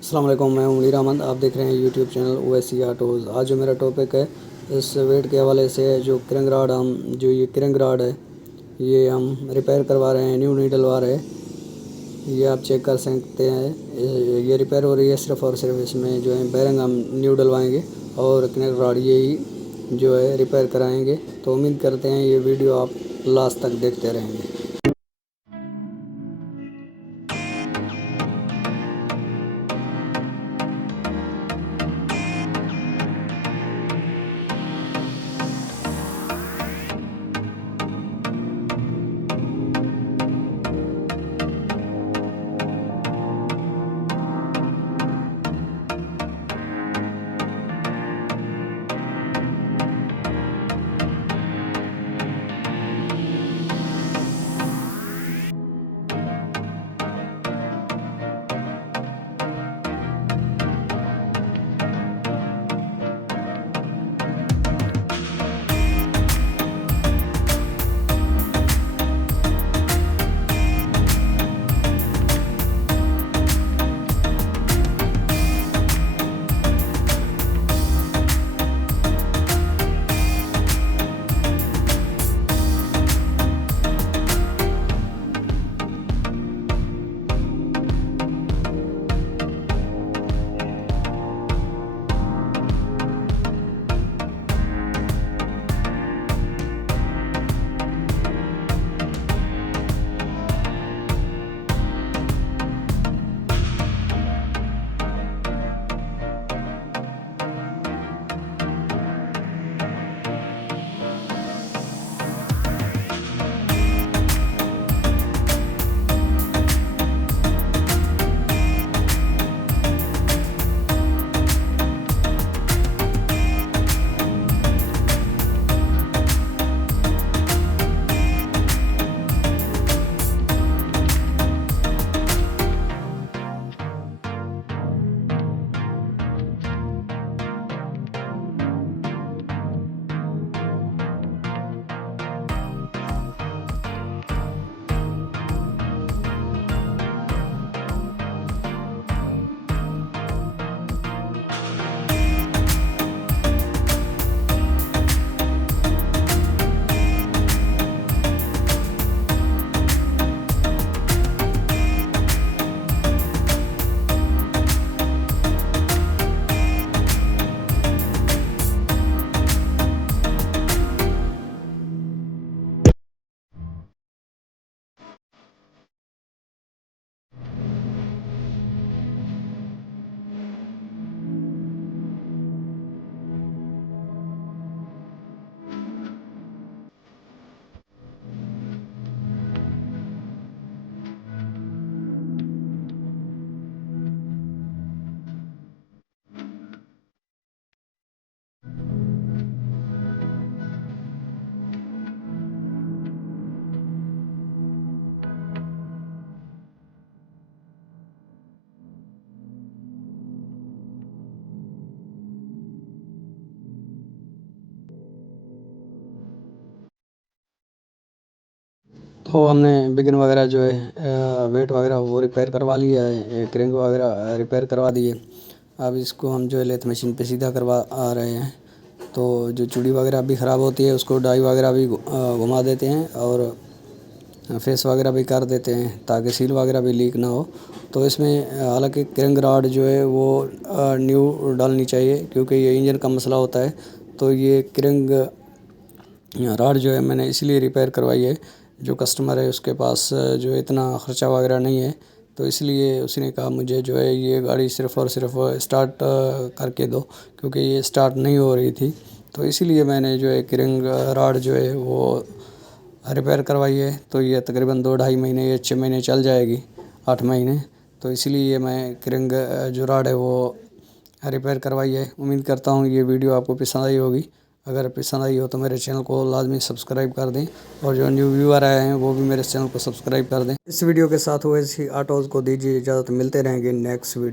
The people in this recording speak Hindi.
अस्सलाम वालेकुम, मैं उमर अहमद। आप देख रहे हैं यूट्यूब चैनल ओवैसी ऑटोज़। आज जो मेरा टॉपिक है इस वेट के हवाले से है। जो क्रैंक रॉड ये क्रैंक रॉड है, ये हम रिपेयर करवा रहे हैं, न्यू नहीं डलवा रहे। ये आप चेक कर सकते हैं, ये रिपेयर हो रही है सिर्फ़ और सिर्फ। इसमें जो है बेरिंग हम न्यू डलवाएंगे और क्रैंक रॉड यही जो है रिपेयर कराएंगे। तो उम्मीद करते हैं ये वीडियो आप लास्ट तक देखते रहेंगे। तो हमने बिगिन वगैरह जो है वेट वगैरह वो रिपेयर करवा लिया है, क्रैंक वगैरह रिपेयर करवा दिए। अब इसको हम जो है लेथ मशीन पे सीधा करवा आ रहे हैं। तो जो चूड़ी वगैरह भी ख़राब होती है उसको डाई वगैरह भी घुमा देते हैं और फेस वगैरह भी कर देते हैं ताकि सील वगैरह भी लीक ना हो। तो इसमें हालांकि क्रैंक रॉड जो है वो न्यू डालनी चाहिए, क्योंकि ये इंजन का मसला होता है। तो ये क्रैंक रॉड जो है मैंने इसलिए रिपेयर करवाई है, जो कस्टमर है उसके पास जो इतना ख़र्चा वगैरह नहीं है। तो इसलिए उसने कहा मुझे जो है ये गाड़ी सिर्फ़ और सिर्फ स्टार्ट करके दो, क्योंकि ये स्टार्ट नहीं हो रही थी। तो इसीलिए मैंने जो है क्रैंक रॉड जो है वो रिपेयर करवाई है। तो ये तकरीबन 2-2.5 महीने या 6 महीने चल जाएगी, 8 महीने। तो इसीलिए मैं क्रैंक जो रॉड है वो रिपेयर करवाई है। उम्मीद करता हूँ ये वीडियो आपको पसंद आई होगी। अगर पसंद आई हो तो मेरे चैनल को लाजमी सब्सक्राइब कर दें, और जो न्यू व्यूअर आए हैं वो भी मेरे चैनल को सब्सक्राइब कर दें। इस वीडियो के साथ ओवैसी ऑटोज़ को दीजिए इजाज़त। मिलते रहेंगे नेक्स्ट वीडियो।